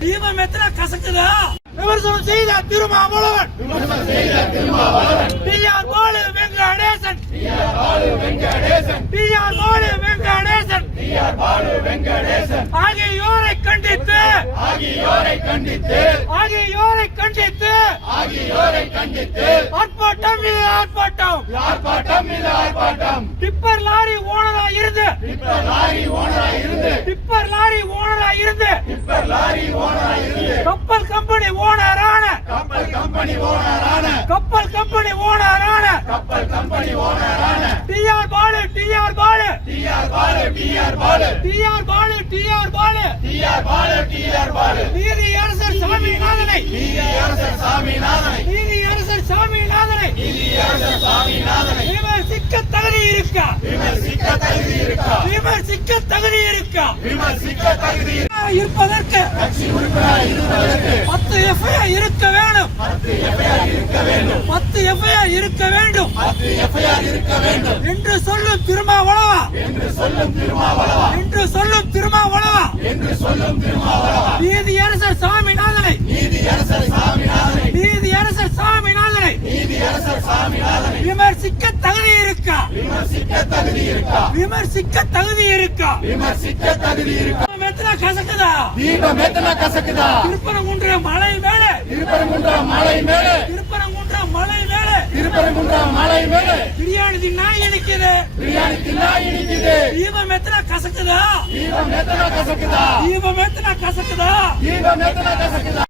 தீபம் எத்தனை கசக்குதா? விமர்சனம் செய்த திருமாவளவன் டிஆர் பாலு வெங்கடேசன் ஆகியோரை கண்டித்து ஆர்ப்பாட்டம் டிப்பர் லாரி ஓனரா இருந்து கப்பல் கம்பெனி ஓனரான டிஆர் பாலு நீதியரசர் சாமிநாதனை விமர்சிக்க தகுதி இருக்கா? இருப்பதற்கு 10 எஃப்ஐஆர் இருக்க வேண்டும். 10 எஃப்ஐஆர் இருக்க வேண்டும் என்று சொல்லும் திருமாவளவா. நீதியரசர் சாமிநாதனை விமர்சிக்க தகுதி இருக்கா? எத்தனை கசக்குதா? திருப்பரங்குன்றம் மலை மேலே பிரியாணி தின்னா இனிக்குது. தீபம் எத்தனை கசக்குதா?